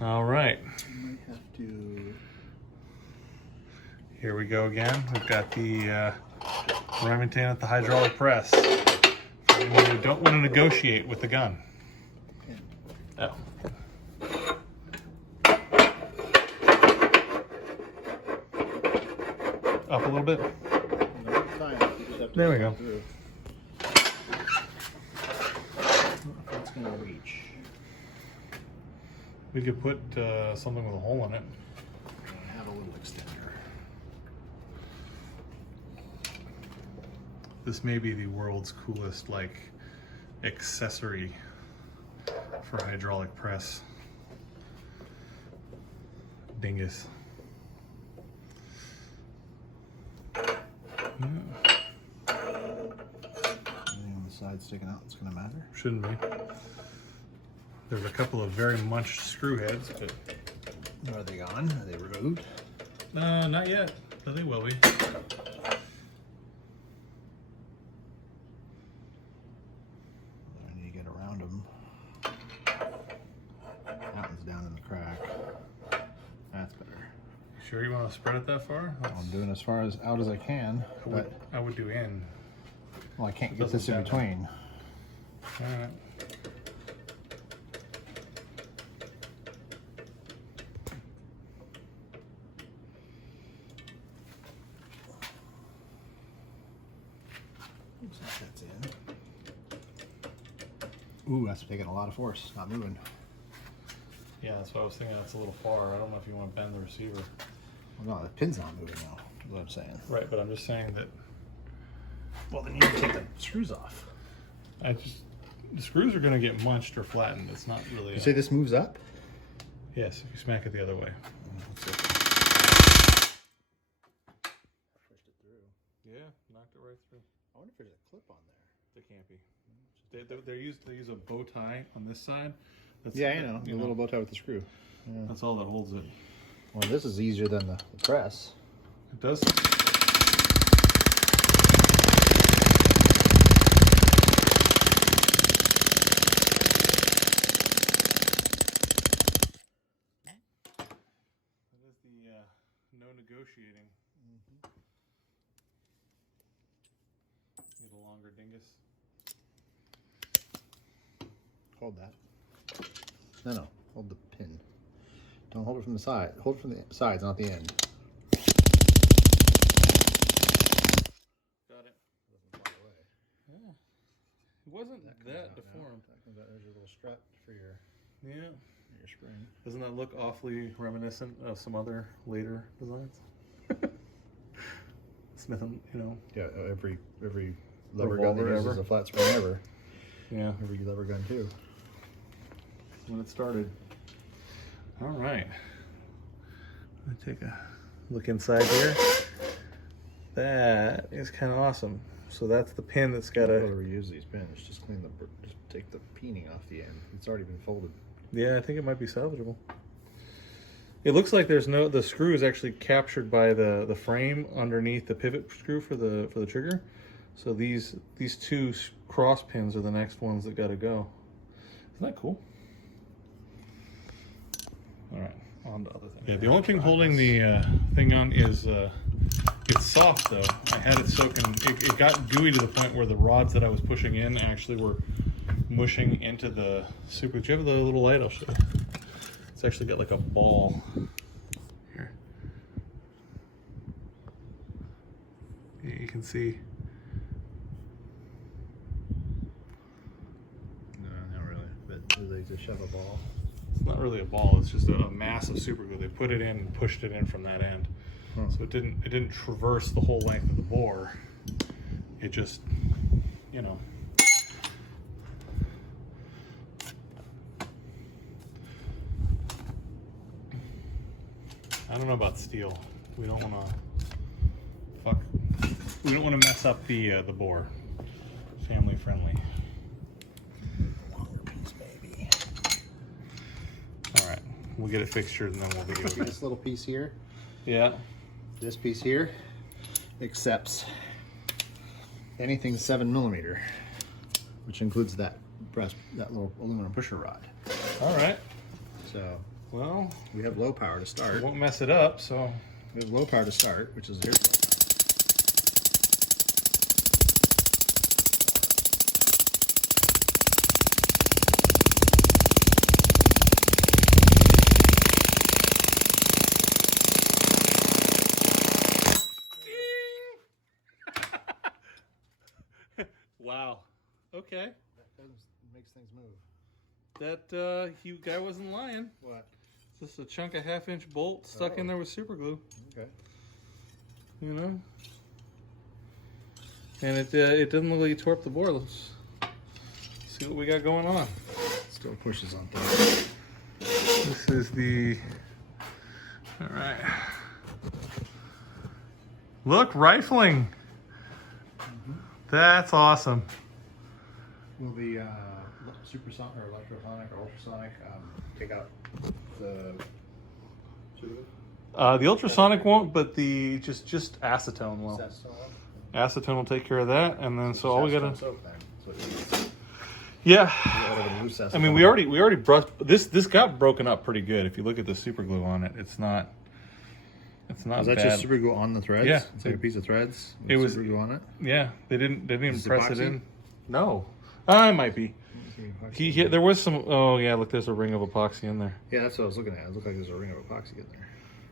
All right. I might have to. Here we go again. We've got the Remington at the hydraulic press. You don't want to negotiate with the gun. Oh. Up a little bit. There we go. It's gonna reach. We could put something with a hole in it. I have a little extender. This may be the world's coolest, like, accessory for hydraulic press. Dingus. Anything on the side sticking out, it's gonna matter. Shouldn't be. There's a couple of very munched screw heads, but Are they gone? Are they removed? not yet, but they will be. I need to get around them. That one's down in the crack. That's better. Sure you want to spread it that far? I'm doing as far as out as I can, but I would do in. well, I can't get this in between. All right. Looks like that's in. Ooh, that's taking a lot of force. Not moving. Yeah, that's what I was thinking. That's a little far. I don't know if you want to bend the receiver. Well, no, the pin's not moving now. Is what I'm saying. Right, but I'm just saying that. Well, then you need to take the screws off. The screws are going to get munched or flattened. It's not really. You say this moves up? Yes, if you smack it the other way. Pushed it through. Yeah, knocked it right through. I wonder if there's a clip on there. They can't be. They use a bow tie on this side. That's, Yeah, you know, the little bow tie with the screw. Yeah. That's all that holds it. Well, this is easier than the press. It does. That is the no negotiating. Get a longer dingus. Hold that. No, hold the pin. Don't hold it from the side. Hold it from the sides, not the end. Got it. Doesn't fly away. Yeah. It wasn't that deformed. That comes out. There's your little strap for your spring. Doesn't that look awfully reminiscent of some other later designs? Smith and, Yeah, every lever gun that uses ever. a flat spring ever. Yeah. Every lever gun too. That's when it started. All right. Let me take a look inside here. That is kind of awesome. So that's the pin that's got I'd a. rather reuse these pins. Just take the peening off the end. It's already been folded. Yeah, I think it might be salvageable. It looks like the screw is actually captured by the frame underneath the pivot screw for the trigger. So these two cross pins are the next ones that got to go. Isn't that cool? All right, on to other things. Yeah, the only thing holding the thing on is it's soft though. I had it soaking. It got gooey to the point where the rods that I was pushing in actually were mushing into the super. Do you have the little light? I'll show you. It's actually got like a ball here. You can see. No, not really. But do they just shove a ball? It's not really a ball. It's just a mass of super glue. They put it in and pushed it in from that end. So it didn't traverse the whole length of the bore. It just, I don't know about steel. We don't want to We don't want to mess up the bore. Family friendly. Longer piece, maybe. All right, we'll get it fixtured and then we'll video again. This little piece here. Yeah. This piece here accepts anything 7mm, which includes that little aluminum pusher rod. All right. So Well, we have low power to start. we won't mess it up, so. We have low power to start, which is here's Wow. Okay. that makes things move. That guy wasn't lying. What? It's just a chunk of 1/2-inch bolt stuck in there with super glue. Okay. You know? And it doesn't look like you tore up the board. Let's see what we got going on. Still pushes on things. This is the... All right. Look, rifling. That's awesome. Will the supersonic or electrosonic or ultrasonic take out the The ultrasonic won't, but the just acetone will. Acetone will take care of that, and then so all we gotta. Yeah. I mean, we already brushed this. This got broken up pretty good. If you look at the super glue on it, it's not. It's not. Is that bad. Just super glue on the threads? Yeah, it's like a piece of threads. With it was super glue on it. Yeah, they didn't even press it epoxy? in. No, it might be. There was some. Oh yeah, look, there's a ring of epoxy in there. Yeah, that's what I was looking at. It looked like there's a ring of epoxy in there.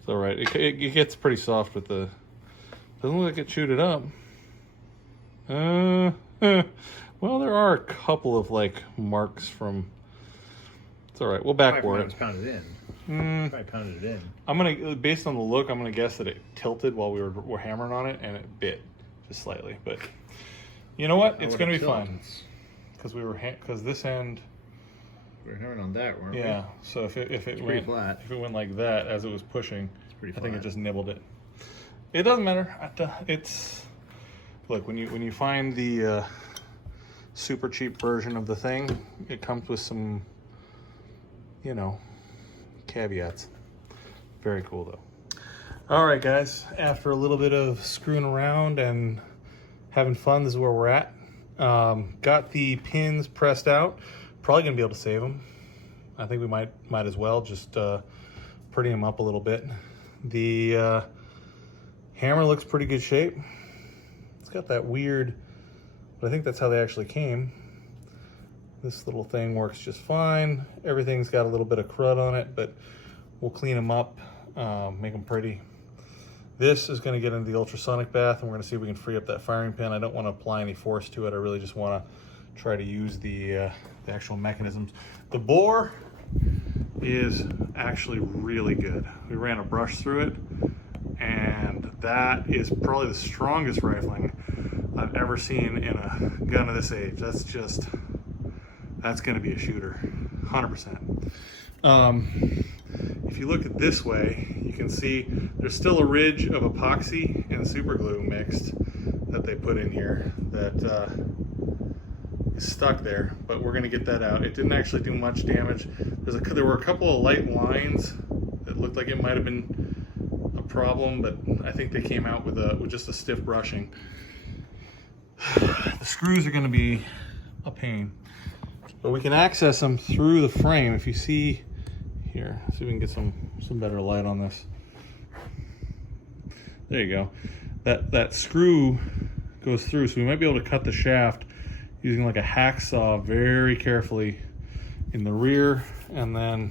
It's all right. It gets pretty soft with the. Doesn't look like it chewed it up. Well, there are a couple of like marks from. It's all right. We'll backboard it. Pounded in. Probably pounded it in. I'm gonna, based on the look, I'm gonna guess that it tilted while we were hammering on it, and it bit just slightly. But you know what? It's gonna be fine because because this end. We were hammering on that, weren't we? Yeah. So if it went flat. if it went like that as it was pushing, It's pretty I think it flat. just nibbled it. It doesn't matter. It's look when you find the super cheap version of the thing, it comes with some, you know, caveats. Very cool though. All right, guys. After a little bit of screwing around and having fun, this is where we're at. Got the pins pressed out. Probably gonna be able to save them. I think we might as well just pretty them up a little bit. The hammer looks pretty good shape. It's got that weird, but I think that's how they actually came. This little thing works just fine. Everything's got a little bit of crud on it, but we'll clean them up, make them pretty. This is gonna get into the ultrasonic bath, and we're gonna see if we can free up that firing pin. I don't wanna apply any force to it. I really just wanna try to use the actual mechanisms. The bore is actually really good. We ran a brush through it, and that is probably the strongest rifling I've ever seen in a gun of this age. That's gonna be a shooter, 100%. If you look at this way, you can see there's still a ridge of epoxy and super glue mixed that they put in here that is stuck there, but we're gonna get that out. It didn't actually do much damage. There were a couple of light lines that looked like it might have been a problem, but I think they came out with just a stiff brushing. The screws are gonna be a pain, but we can access them through the frame. If you see here, see if we can get some better light on this. There you go. That screw goes through, so we might be able to cut the shaft using like a hacksaw very carefully in the rear and then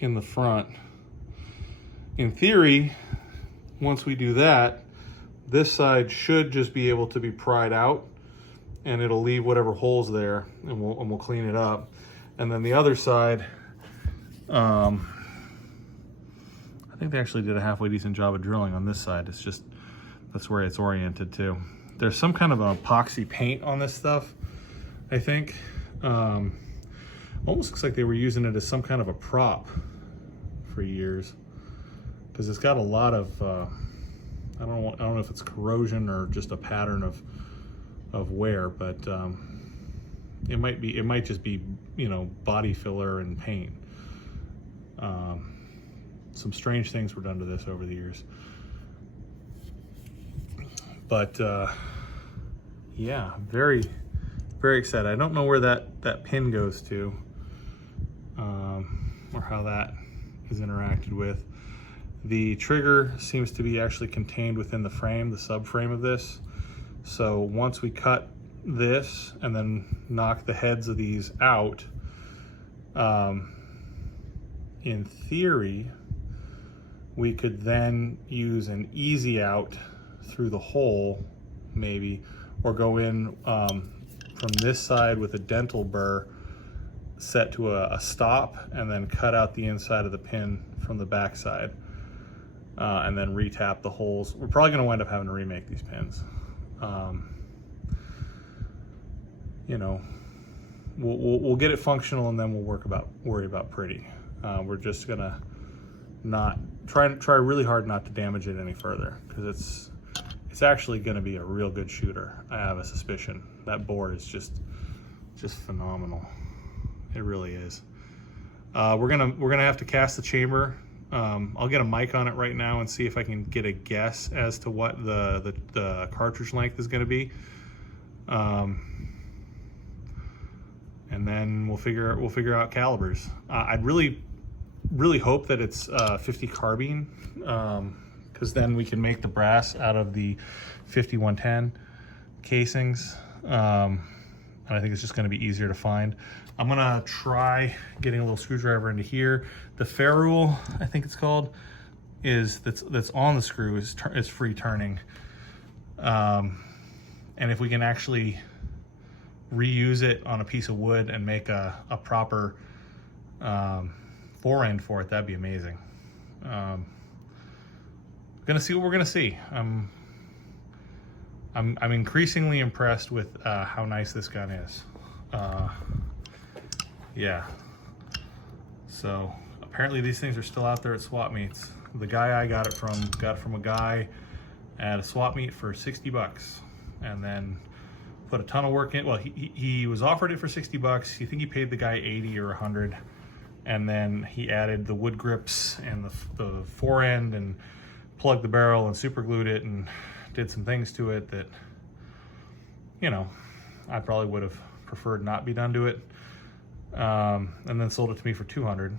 in the front. In theory, once we do that, this side should just be able to be pried out, and it'll leave whatever holes there, and we'll clean it up. And then the other side, I think they actually did a halfway decent job of drilling on this side. It's just, that's where it's oriented to. There's some kind of an epoxy paint on this stuff, I think. Almost looks like they were using it as some kind of a prop for years, because it's got a lot of, I don't know if it's corrosion or just a pattern of wear, but it might just be, you know, body filler and paint. Some strange things were done to this over the years. But yeah, very, very excited. I don't know where that pin goes to. or how that is interacted with. The trigger seems to be actually contained within the frame, the subframe of this. So once we cut this and then knock the heads of these out, in theory, we could then use an easy out through the hole, maybe, or go in from this side with a dental burr set to a stop, and then cut out the inside of the pin from the back side, and then retap the holes. We're probably going to wind up having to remake these pins. You know, we'll get it functional, and then we'll worry about pretty. We're just gonna not try really hard not to damage it any further, because it's actually going to be a real good shooter. I have a suspicion. That bore is just phenomenal. It really is. We're gonna have to cast the chamber. I'll get a mic on it right now and see if I can get a guess as to what the cartridge length is going to be, and then we'll figure out calibers. I'd really hope that it's 50 carbine, because then we can make the brass out of the 5110 casings, and I think it's just going to be easier to find. I'm gonna try getting a little screwdriver into here. The ferrule, I think it's called, that's on the screw is free turning, and if we can actually reuse it on a piece of wood and make a proper fore end for it, that'd be amazing. Gonna see what we're gonna see. I'm increasingly impressed with how nice this gun is. Yeah. So apparently these things are still out there at swap meets. The guy I got it from a guy at a swap meet for 60 bucks, and then put a ton of work in. Well, he was offered it for 60 bucks. You think he paid the guy 80 or 100, and then he added the wood grips and the fore end and plugged the barrel and super glued it and did some things to it that, you know, I probably would have preferred not be done to it. And then sold it to me for 200,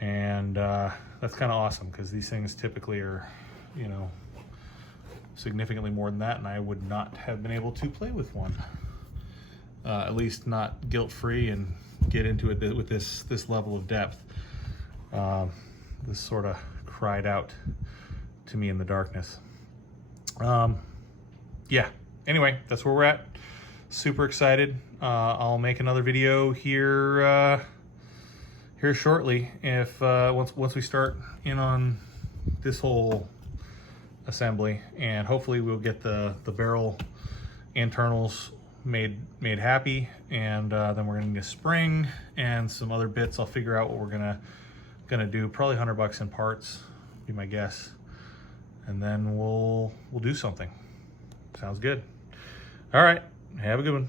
and that's kind of awesome, because these things typically are, you know, significantly more than that, and I would not have been able to play with one, at least not guilt-free, and get into it with this level of depth. This sort of cried out to me in the darkness. Yeah, anyway, that's where we're at. Super excited. I'll make another video here shortly, if once we start in on this whole assembly, and hopefully we'll get the barrel internals made happy, and then we're gonna need a spring and some other bits. I'll figure out what we're gonna do. Probably 100 bucks in parts, be my guess, and then we'll do something. Sounds good. All right. Have a good one.